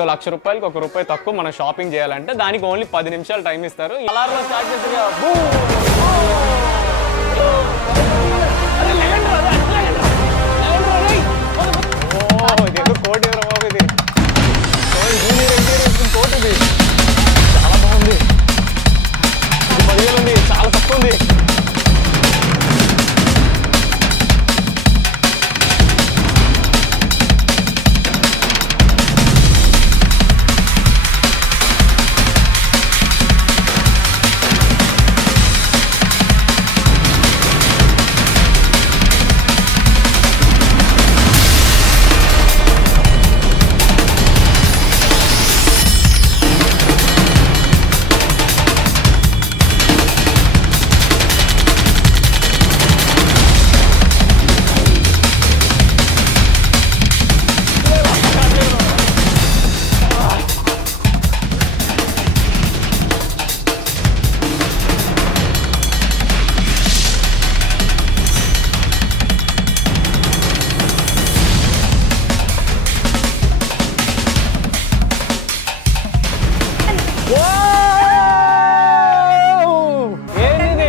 So ₹1,00,000 ₹1 తక్కువ మనం shopping చేయాలంటే దానికి ఓన్లీ 10 నిమిషాలు టైం ఇస్తారు. అలార్లో స్టార్ట్ చేస్తే ఇదేదో కోట్ ఎవరో బాబు, ఇది జూనియర్ ఎన్టీఆర్ వేసుకున్న కోట్, ఇది చాలా బాగుంది. ఇది 10,000 ఉంది, చాలా తక్కువ ఉంది. ఏంది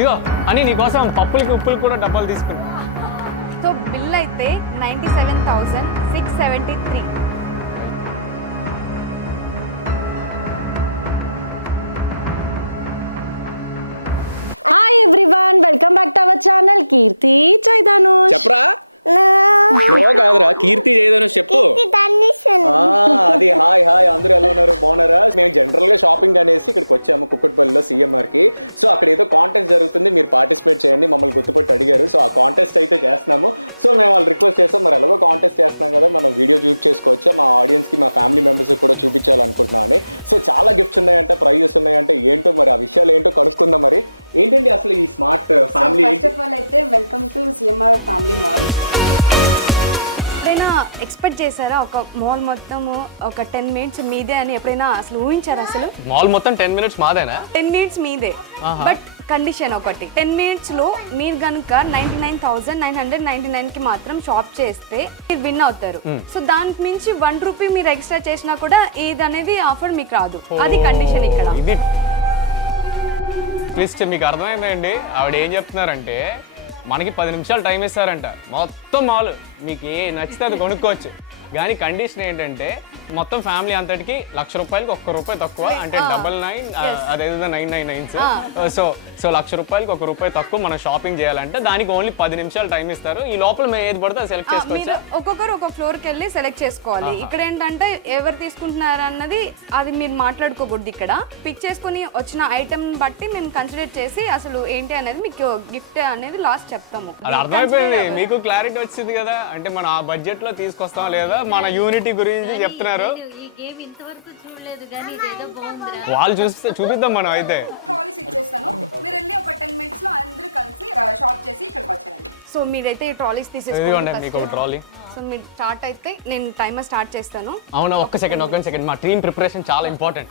ఇగో అని నీకోసం పప్పులకి ఉప్పులకి కూడా డబ్బాలు తీసుకున్నా. Hi everyone, welcome back to our channel Keerthi Chaitanya. చెప్పరా కాదురా, కీర్తి చేయదని చెప్పు. అది హాయ్ హాయ్, అందరూ ఎలా ఉన్నారు, బాగున్నారా? మేము జనరల్ గా షాపింగ్ అనేసి ఇక్కడికి వచ్చాము కుక్కట్పల్లిలో CMR కి. సో అక్కడ ఏదో కాంటెస్ట్ జరుగుతుంది, మీరు పార్టిసిపేట్ చేయండి, మమ్మల్ని గుర్తుపట్టి అడిగారు. సో ఆ కాంటెస్ట్ అయితే చేస్తున్నాము. సో మేము వాళ్ళు రిక్వెస్ట్ చేస్తాం, మరి ఎలాగో కాంటెస్ట్ చేస్తున్నాం కదా, మనం వీడియో షూట్ చేసుకోవచ్చు, మా ఆడియన్స్ కి మా ఫ్యామిలీ మెంబర్స్ కూడా చూపించాలనుకుంటున్నాం అని. సో చాలా గిఫ్ట్స్ ఉన్నాయంటే, ప్రైజెస్ ఉన్నాయంటే, ఏంటో మరి ఆ విషయాలు ఏంటో కనుక్కుందాం. మరి ఏంటండి అసలు ఈ smart family? First of all అయితే welcome to CMR family mall. ఎప్పుడైనా ఎక్స్పెక్ట్ చేశారా ఒక మాల్ మొత్తం ఒక 10 minutes మీదే అని ఎప్పుడైనా అసలు ఊహించారా? అసలు మాల్ మొత్తం 10 minutes మాదేనా? 10 minutes మీదే. కండిషన్ ఒకటి, 10 minutes లో మీరు కనుక 99,999 కి మాత్రం షాప్ చేస్తే మీరు విన్ అవుతారు. సో దానికి మించి ₹1 మీరు ఎక్స్ట్రా చేసినా కూడా ఇది అనేది ఆఫర్ మీకు రాదు. ఇది ట్విస్ట్ మీకు అర్థమైందండి. ఆవిడ ఏం చెప్తున్నారంటే మనకి 10 నిమిషాలు టైం ఇస్తారంట, మొత్తం మాల్ మీకు ఏ నచ్చితే అది కొనుక్కోవచ్చు. కానీ కండిషన్ ఏంటంటే మొత్తం ఫ్యామిలీ అంతటికి ₹1,00,000 ₹1 తక్కువ, అంటే 99 అదేదో 999. సో ₹1,00,000 ₹1 తక్కువ మనం షాపింగ్ చేయాలంటే దానికి ఓన్లీ 10 నిమిషాలు టైం ఇస్తారు. ఈ లోపల మేము ఏది పడితే అది సెలెక్ట్ చేసుకోవచ్చా? ఒక్కొక్కరు ఒక ఫ్లోర్ కి వెళ్ళి సెలెక్ట్ చేసుకోవాలి. ఇక్కడ ఏంటంటే ఎవరు తీసుకుంటున్నారు అన్నది అది మీరు మాట్లాడుకోకూడదు. ఇక్కడ పిక్ చేసుకుని వచ్చిన ఐటమ్ బట్టి మేము కన్సిడర్ చేసి అసలు ఏంటి అనేది మీకు గిఫ్ట్ అనేది లాస్ట్ చెప్తాము. అది అర్థమైపోయింది, మీకు క్లారిటీ వచ్చింది కదా. అంటే మనం ఆ బడ్జెట్ లో తీసుకొస్తాం లేదా మన యూనిటీ గురించి చెప్తున్నారు. వాళ్ళు చూపిద్దాం మనం అయితే. ట్రాలీస్ ఇచ్చేస్తాను, మీరు వెళ్ళి ఒక 10 minutes లో అందరూ కలిసి షాప్ చేసి ఇక్కడికి వచ్చేయాలి. సో మీరైతే ట్రాలీస్ ఇదిగోండి మీకు ఒక ట్రాలీ. స్టార్ట్ అయితే నేను టైమర్ స్టార్ట్ చేస్తాను. అవునా, ఒక్క సెకండ్. మా టీమ్ ప్రిపరేషన్ చాలా ఇంపార్టెంట్.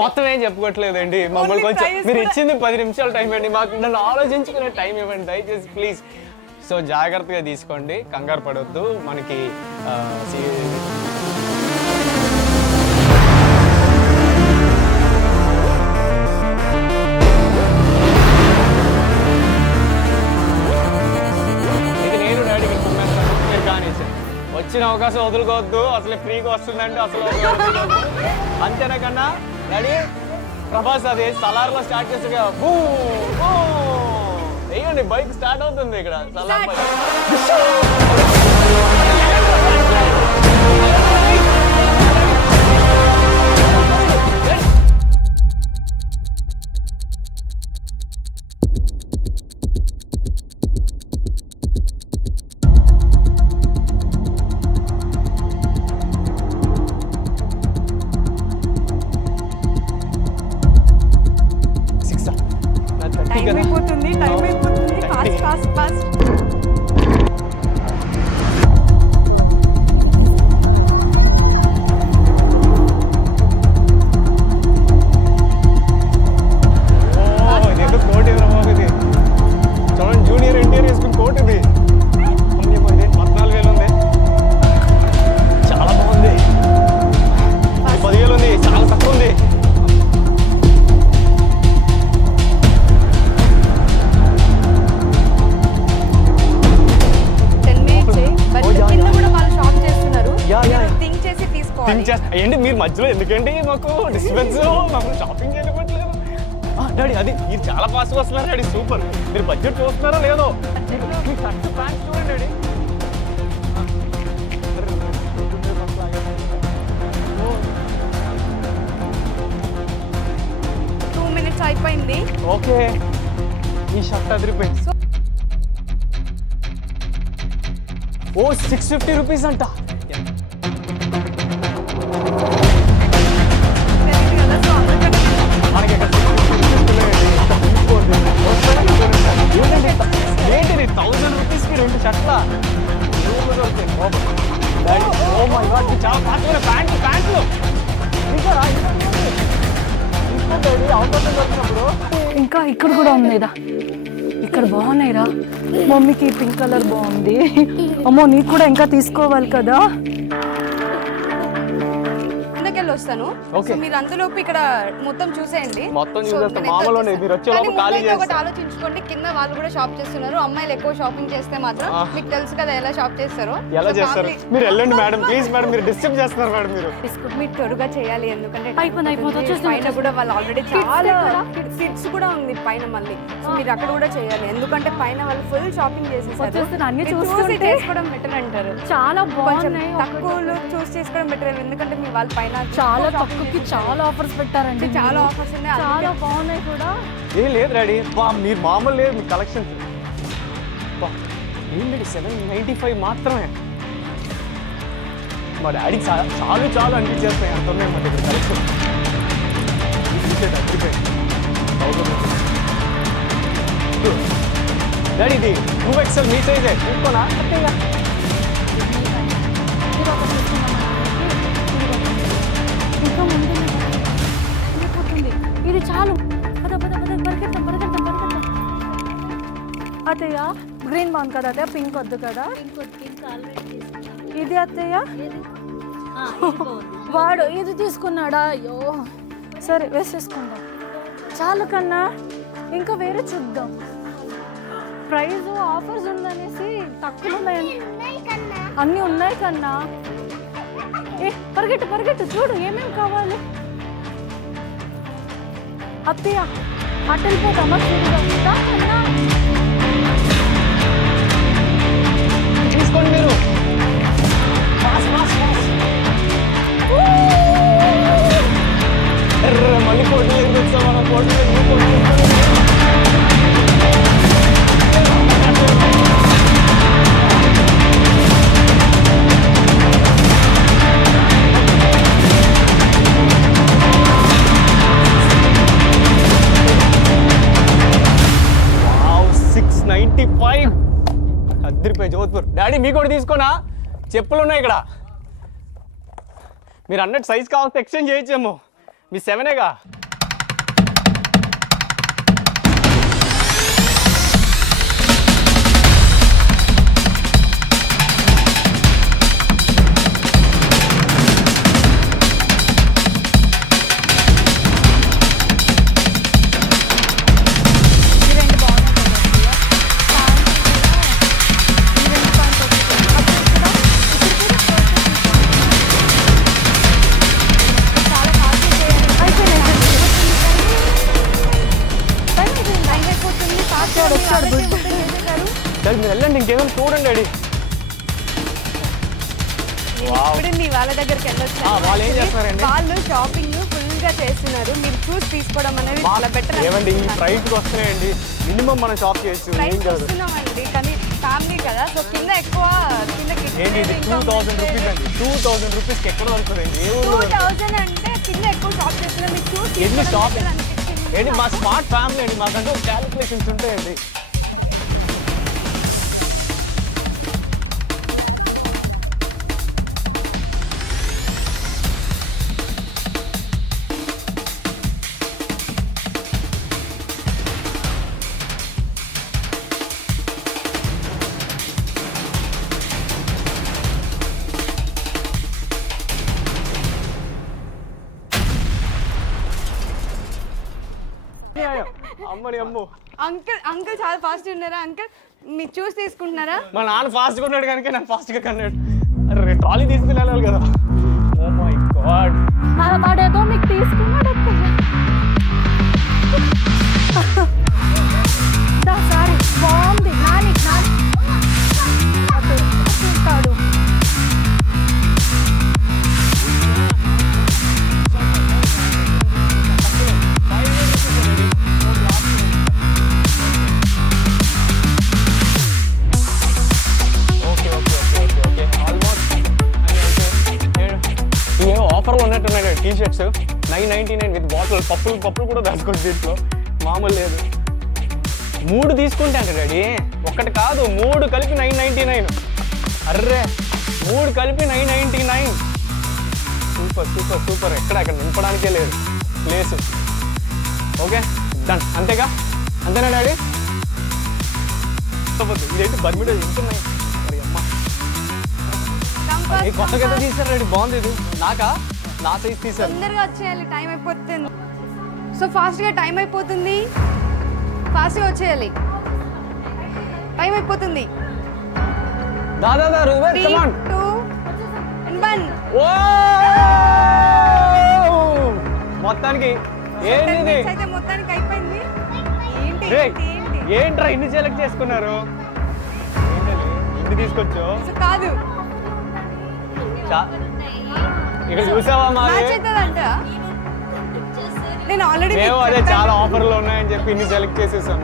మొత్తం ఏం చెప్పుకోవట్లేదండి, మమ్మల్ని కొంచెం మీరు ఇచ్చింది 10 నిమిషాలు టైం అండి, మాకు నన్ను ఆలోచించుకునే టైం ఇవ్వండి దయచేసి ప్లీజ్. సో జాగ్రత్తగా తీసుకోండి, కంగారు పడొద్దు. మనకి అయితే నేను డాడీ ఇక్కడ కుమ్మేస్తాను, మీరు కానిచ్చాను. వచ్చిన అవకాశం వదులుకోవద్దు, అసలే ఫ్రీగా వస్తుందంటే అసలు వదులుకోవద్దు. అంతేనా కన్నా డాడీ? ప్రభాస్ అది సలార్లో స్టార్ట్ చేస్తే బూ బూ వేయండి, బైక్ స్టార్ట్ అవుతుంది ఇక్కడ, సలార్ బైక్. నా 30 కదా, 30. ఇవి తీసుకో. ఇదేదో కోట్ ఎవరో బాబు, ఇది చూడండి, జూనియర్ ఎన్టీఆర్ వేసుకున్న కోట్ ఇది. యా యా యా థింక్ చేస్తా ఏంటి మీరు మధ్యలో ఎందుకండి మాకు డిస్టర్బెన్స్ మమ్మల్ని షాపింగ్ చేయలేకపోవట్లేదు డాడీ అది మీరు చాలా ఫాస్ట్గా వస్తున్నారు డాడీ సూపర్ మీరు బడ్జెట్ చూస్తున్నారో లేదో మీరు మీ షర్ట్ ప్యాంట్ చూడండి డాడీ ఓకే ఈ షర్ట్ అదిరిపోయింది ఓ 650 రూపీస్ అంట మనకి ఇక్కడ 650 రూపీస్ ఉన్నాయండి ఎంత చీప్గా ఉంది వస్తానే నేను కొనేస్తాను ఏంటి 1000 రూపీస్కి 2 షర్ట్లా ఏ ఊర్లో దొరుకుతాయి బాబు డాడీ ఓ మై గాడ్ ఇది చాలా ఫాస్ట్గా ప్యాంట్లు ఇంకా ఇంకో డాడీ అవకాశం దొరికినప్పుడు ఇంకా ఇక్కడ కూడా ఉన్నాయిరా, ఇక్కడ బాగున్నాయిరా. మమ్మీకి పింక్ కలర్ బాగుంది. అమ్మో నీకు కూడా ఇంకా తీసుకోవాలి కదా. ఓకే మీరు అందులోపు ఇక్కడ మొత్తం చూసేయండి. మొత్తం చూసేస్తాం మామూలు మీరు వచ్చే లోపల ఖాళీ చేస్తాం. ఆలోచించుకోండి, కింద వాళ్ళు కూడా షాప్ చేస్తున్నారు. అమ్మాయిలు ఎక్కువ షాపింగ్ చేస్తే మాత్రం మీకు తెలుసు కదా ఎలా షాప్ చేస్తారో. ఎలా చేస్తారు మీరు వెళ్ళండి మేడం ప్లీజ్ మేడం మీరు డిస్టర్బ్ చేస్తున్నారు మేడం మీరు. తీసుకున్నాను అయిపోయింది వచ్చేస్తున్నా. కిడ్స్ కూడా కిడ్స్ కూడా ఉంది పైన మళ్ళీ మీరు అక్కడ కూడా చేయాలి ఎందుకంటే పైన వాళ్ళు ఫుల్ షాపింగ్ చేస్తారు. వచ్చేస్తున్నా. అన్ని చూస్తుంటే చాలా బాగున్నాయి ఒకటి చాలా తక్కువకి చాలా ఆఫర్స్ పెట్టారండి. చాలా బాగున్నాయి కూడా. ఏం లేదు డాడీ బా మీరు మామూలు లేదు మీ కలెక్షన్స్ బా ఏంటి 795 మాత్రమే. మా డాడీకి చాలు అనిపించేస్తాయి అంత ఉన్నాయి మాట ఇక్కడ కలెక్షన్. ఈ టీషర్ట్ అదిరిపోయింది 1000 రూపీస్. డాడీ ఇది 2XL మీ సైజే తీసుకోనా? అత్తయ్య మీరు ఒకటి తీసుకున్నాం మా నాన్నకి. ఇది ఇంకా ముందునే అయిపోతుంది. ఇది చాలు పరిగెడతాం. అత్తయ్య గ్రీన్ బాగుంది కదా అత్తయ్య, పింక్ వద్దు కదా. ఇది అత్తయ్య వాడు ఇది తీసుకున్నాడా? అయ్యో సరే వేసేసుకుందాం చాలు కన్నా. ఇంకా వేరే చూద్దాం. ప్రైజ్ ఆఫర్స్ ఉందనేసి తక్కువ ఉన్నాయని అన్నీ ఉన్నాయి కన్నా. పరిగెట్టు చూడు ఏమేమి కావాలి. అత్తయ్య అటు వెళ్ళిపోతామా చూడుగా కన్నా. తీసుకోండి మీరు మళ్ళీ కోట్లు దగ్గర వచ్చాం మనం. కోట్లు ఈ కోట్లు తీసుకోలేదు. వావ్ 695 అద్దరిపోయి జోధ్పూర్. డాడీ మీకు కూడా తీసుకోనా? చెప్పులు ఉన్నాయి ఇక్కడ. మీరు అన్నట్టు సైజ్ కావాల్సి ఎక్స్చేంజ్ చేయొచ్చేమో. మీ 7ఏగా. ఈ రెండు బాగున్నాయి కదా అత్తయ్య. ప్యాంట్లు కూడా ఈ రెండు ప్యాంట్ ఒకటి అక్కడ ఇక్కడ షర్ట్ తీసుకుంటున్నాను. అయిపోయింది టైం అయిపోయిందా? వచ్చాడు బుడ్. సరే మీరు వెళ్ళండి ఇంకేదైనా చూడండి డాడీ. వావ్ వాళ్ళు ఏం చేస్తున్నారండి? మా ఏమండి ఈ ప్రైస్కి వస్తున్నాయండి. మినిమం మనం షాప్ చేయొచ్చు ఏం కాదు. ఫ్యామిలీ కదా సో కింద ఎక్కువ ఏంటి ఇది 2000 రూపీస్ అండి. 2000 రూపీస్కి ఎక్కడ దొరుకుతుందండి? ఏ ఊర్లో దొరుకుతుంది? ఎన్ని షాపింగ్ ఏంటి మా స్మార్ట్ ఫ్యామిలీ అండి. మాకంటూ క్యాలిక్యులేషన్స్ ఉంటాయండి. బ్లాక్ బాగుందిరా. అమ్మని అమ్ము అంకుల్ చాలా ఫాస్ట్ ఉన్నారా? అంకుల్ మీకు చూసి తీసుకున్నారా? మా నాన్న ఫాస్ట్గా ఉన్నాడు కనుక నన్ను ఫాస్ట్గా కన్నాడు. అరే ట్రాలీ తీసుకుని వెళ్ళాలి కదా. ఓ మై గాడ్, వాడేదో మీకు తీసుకున్నాడు అక్కయ్య. సారీ బాగుంది. నాని ఉంటాడు. Okay okay okay okay okay almost అని అయితే ఇవేమో ఆఫర్లో ఉన్నట్టున్నాయి టీ షర్ట్స్ 999 విత్ బాటిల్. పప్పులు కూడా దాచుకోవచ్చు దీంట్లో, మామూలు లేదు. 3 తీసుకుంటే అంటే డాడీ, ఒక్కటి కాదు 3 కలిపి 999. అర్రే 3 కలిపి 999. Super super super. అక్కడ నింపడానికే లేదు ప్లేస్. ఓకే డన్, అంతేగా? అంతేనా డాడీ? ఇదేంటి బర్మిడో ఎంత ఉన్నాయి మరి అమ్మ. ఏ కొత్తగైతే తీసారు డాడీ, బాగుంది ఇది. నా సైజ్ తీసారు. సో ఫాస్ట్గా టైం అయిపోతుంది, ఫాస్ట్గా వచ్చేయాలి, టైం అయిపోతుంది. దాదా రుబేర్ కమాన్. ఓ మొత్తానికి ఏంది రే, ఏంట్రా ఇన్ని సెలెక్ట్ చేసుకున్నారు? ఏంటని ఇన్ని తీసుకొచ్చో? ఇక్కడ చూసావా మాది? మేము అదే చాలా ఆఫర్లు ఉన్నాయని చెప్పి ఇన్ని సెలెక్ట్ చేసేసాం.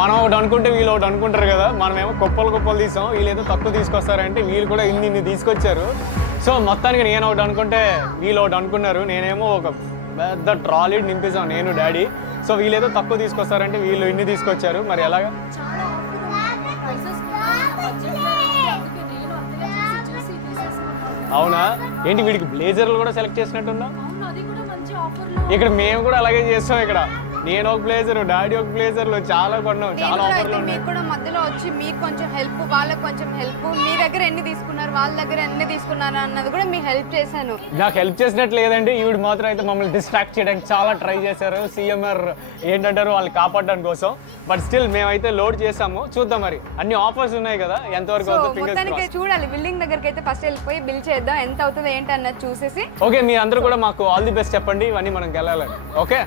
మనం ఒకటి అనుకుంటే వీళ్ళు ఒకటి అనుకుంటారు కదా. మనమేమో కుప్పలు తీసాం, వీళ్ళు ఏదో తక్కువ తీసుకొస్తారంటే వీళ్ళు కూడా ఇన్ని తీసుకొచ్చారు. సో మొత్తానికి నేను ఒకటి అనుకుంటే వీళ్ళు ఒకటి అనుకున్నారు. నేనేమో ఒక పెద్ద ట్రాలీ నింపేసాం నేను డాడీ. సో వీళ్ళు ఏదో తక్కువ తీసుకొస్తారంటే వీళ్ళు ఇన్ని తీసుకొచ్చారు. మరి ఎలాగా? అవునా? ఏంటి వీడికి బ్లేజర్లు కూడా సెలెక్ట్ చేసినట్టున్నా? ఇక్కడ మేము కూడా అలాగే చేస్తాం. ఇక్కడ నేను ఒక బ్లేజర్, డాడీ ఒక బ్లేజర్లు చాలా కొన్నాం. చాలా ఆఫర్లు ఉన్నాయి. నాకు హెల్ప్ చేసినట్టు లేదండి. ఈవిడ మాత్రం అయితే మమ్మల్ని డిస్ట్రాక్ట్ చేయడానికి చాలా ట్రై చేశారు. సిఎంఆర్ ఏంటంటారు వాళ్ళని కాపాడడానికి కోసం. బట్ స్టిల్ మేమైతే లోడ్ చేసాము. చూద్దాం మరి, అన్ని ఆఫర్స్ ఉన్నాయి కదా, ఎంతవరకు అవుతుందో ఫింగర్స్ క్రాస్. ఓకే, మీ అందరూ కూడా మాకు ఆల్ ది బెస్ట్ చెప్పండి, ఇవన్నీ మనం గెలాలని. ఓకే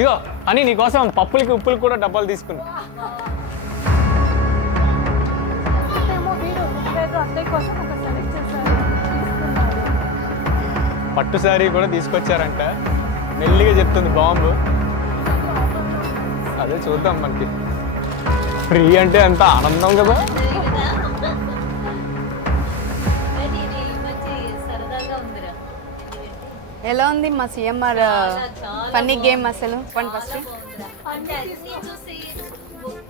ఇగో అని నీకోసం పప్పులకి ఉప్పులకి కూడా డబ్బాలు తీసుకున్నా. పట్టు శారీ కూడా తీసుకొచ్చారంట. మెల్లిగా చెప్తుంది బాంబు. అదే చూద్దాం, మనకి ఫ్రీ అంటే ఎంత ఆనందం కదా. ఎలా ఉంది మా సిఎంఆర్ ఫన్నీ గేమ్? అసలు చూసి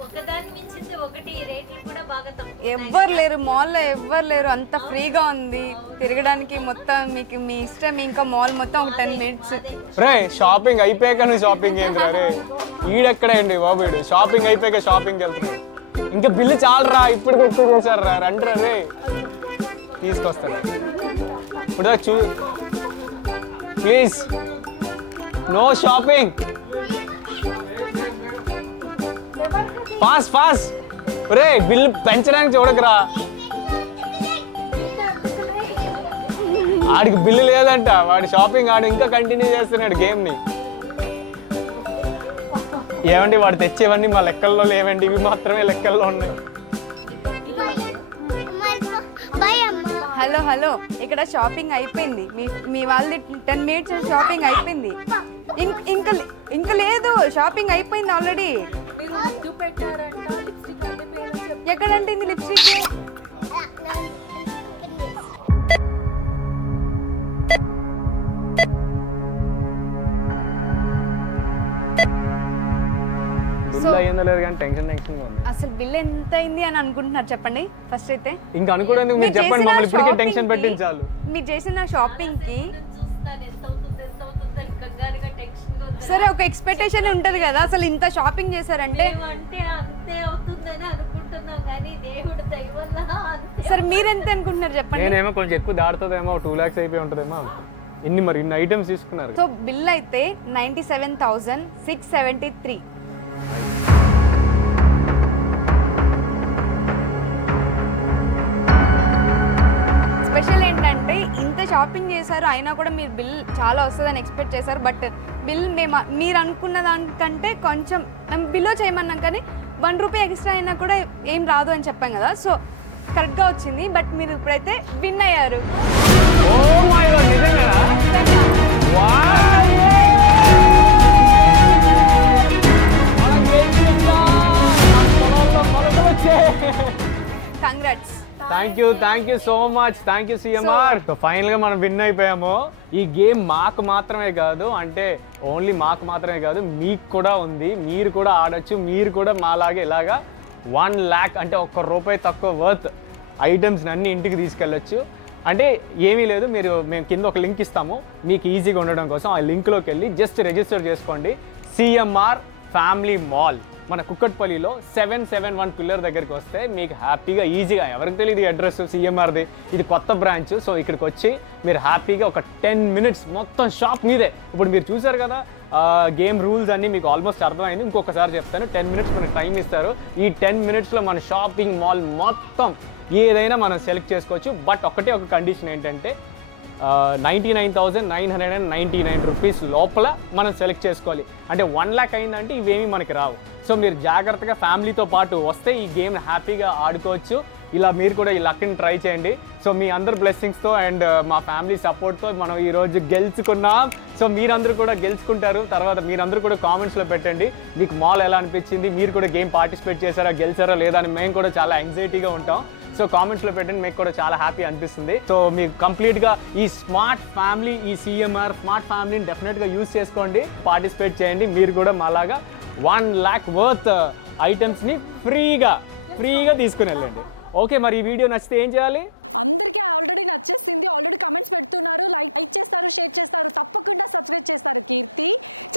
ఒకదాన్ని మించింది ఒకటి, రేట్లు కూడా బాగా తక్కువ. ఎవ్వరు లేరు మాల్లో, ఎవ్వరు లేరు, అంత ఫ్రీగా ఉంది తిరగడానికి. మొత్తం మీకు మీ ఇష్టం. ఇంకా మాల్ మొత్తం 10 minutes. రే షాపింగ్ అయిపోయాక నువ్వు షాపింగ్ ఏంద్రా రే? ఈడెక్కడండి బాబు, వీడు షాపింగ్ అయిపోయాక షాపింగ్కి వెళ్తున్నాడు. ఇంకా బిల్లు చాలరా, ఇప్పుడు ఎక్కువ చేశారు రా. రండిరా రే, తీసుకొస్తాడు ఇప్పుడు. Please no shopping, fast. రే బిల్లు పెంచడానికి చూడకరా. ఆడికి బిల్లు లేదంట, వాడి షాపింగ్ ఆడు ఇంకా కంటిన్యూ చేస్తున్నాడు గేమ్ని. ఏమండి వాడు తెచ్చేవన్నీ మా లెక్కల్లో లేవండి, ఇవి మాత్రమే లెక్కల్లో ఉన్నాయి. ఇక్కడ షాపింగ్ అయిపోయింది. మీ వాళ్ళకి 10 minutes ఇంకా లేదు, షాపింగ్ అయిపోయింది ఆల్రెడీ. మీరు ముద్దు పెట్టారంట, లిప్స్టిక్ అంటే పేరు చెప్పి. ఎక్కడంటే ఇది లిప్స్టిక్? బిల్ అయ్యిందో లేదు కానీ టెన్షన్గా ఉంది. అసలు బిల్ ఎంత అయింది అని అనుకుంటున్నారు చెప్పండి ఫస్ట్ అయితే. ఇంకా అనుకోవడానికి మీరు చెప్పండి, మమ్మల్ని ఇప్పటికే టెన్షన్ పెట్టించాలి. మీరు చేసిన షాపింగ్ ఒక ఎక్స్పెక్టేషన్ ఉంటుంది కదా, అసలు ఇంత షాపింగ్ చేశారంటే మేమంటే అంతే అవుతుందని అనుకుంటున్నాం కానీ దేవుడు దయ వల్ల అంతే. సరే మీరు ఎంత అనుకుంటున్నారు చెప్పండి. నేనేమో కొంచెం ఎక్కువ దాడుతుందేమో, 2 lakhs అయిపోయి ఉంటుందేమో. ఇన్ని ఐటమ్స్ తీసుకున్నారు. సో బిల్ అయితే 97,673. ₹1 ఎక్స్ట్రా అయినా కూడా ఏం రాదు అని చెప్పాం కదా, సో కరెక్ట్గా వచ్చింది. బట్ మీరు ఇప్పుడైతే విన్ అయ్యారు. ఓ మై గాడ్, నిజంగా మనం గెలిచేసాం, మన పొలంలో మొలకలు వచ్చాయి. Congrats. Thank you so much, thank you CMR. So ఫైనల్గా మనం విన్ అయిపోయాము. ఈ గేమ్ మాకు మాత్రమే కాదు, అంటే ఓన్లీ మాకు మాత్రమే కాదు, మీకు కూడా ఉంది. మీరు కూడా ఆడొచ్చు, మీరు కూడా మాలాగే ఇలాగా 1 lakh అంటే ₹1 తక్కువ వర్త్ ఐటమ్స్ని అన్ని ఇంటికి తీసుకెళ్ళొచ్చు. అంటే ఏమీ లేదు, మేము కింద ఒక లింక్ ఇస్తాము మీకు ఈజీగా ఉండడం కోసం. ఆ లింక్లోకి వెళ్ళి జస్ట్ రిజిస్టర్ చేసుకోండి. సిఎంఆర్ ఫ్యామిలీ మాల్ మన కుక్కట్పల్లిలో 771 పిల్లర్ దగ్గరికి వస్తే మీకు హ్యాపీగా ఈజీగా, ఎవరికి తెలియదు ఈ అడ్రస్ సిఎంఆర్ది, ఇది కొత్త బ్రాంచ్. సో ఇక్కడికి వచ్చి మీరు హ్యాపీగా ఒక 10 minutes మొత్తం షాప్ మీదే. ఇప్పుడు మీరు చూసారు కదా గేమ్ రూల్స్ అన్నీ మీకు ఆల్మోస్ట్ అర్థమైంది. ఇంకొకసారి చెప్తాను, 10 minutes మనకు టైం ఇస్తారు. ఈ 10 minutesలో మన షాపింగ్ మాల్ మొత్తం ఏదైనా మనం సెలెక్ట్ చేసుకోవచ్చు. బట్ ఒకటే ఒక కండిషన్ ఏంటంటే 99,999 రూపీస్ లోపల మనం సెలెక్ట్ చేసుకోవాలి. అంటే 1 lakh అయిందంటే ఇవేమీ మనకి రావు. సో మీరు జాగ్రత్తగా ఫ్యామిలీతో పాటు వస్తే ఈ గేమ్ హ్యాపీగా ఆడుకోవచ్చు. ఇలా మీరు కూడా ఈ లక్ని ట్రై చేయండి. సో మీ అందరు బ్లెస్సింగ్స్తో అండ్ మా ఫ్యామిలీ సపోర్ట్తో మనం ఈరోజు గెలుచుకున్నాం. సో మీరందరూ కూడా గెలుచుకుంటారు. తర్వాత మీరందరూ కూడా కామెంట్స్లో పెట్టండి మీకు మాల్ ఎలా అనిపించింది, మీరు కూడా గేమ్ పార్టిసిపేట్ చేశారా, గెలిచారా లేదా అని. మేము కూడా చాలా యాంగ్జైటీగా ఉంటాం. సో కామెంట్స్లో పెట్టండి, మీకు కూడా చాలా హ్యాపీ అనిపిస్తుంది. సో మీకు కంప్లీట్గా ఈ స్మార్ట్ ఫ్యామిలీ, ఈ సిఎంఆర్ స్మార్ట్ ఫ్యామిలీని డెఫినెట్గా యూజ్ చేసుకోండి, పార్టిసిపేట్ చేయండి. మీరు కూడా మాలాగా 1 lakh వర్త్ ఐటమ్స్ని ఫ్రీగా తీసుకుని వెళ్ళండి. ఓకే, మరి ఈ వీడియో నచ్చితే ఏం చేయాలి? అందరికీ ఆల్రెడీ నచ్చేసింది, ఆల్రెడీ కమెంట్స్ పెడుతున్నారు, లైక్ చేస్తారు, షేర్ చేస్తారు, తప్పకుండా సబ్స్క్రైబ్ చేస్తారు. కీర్తి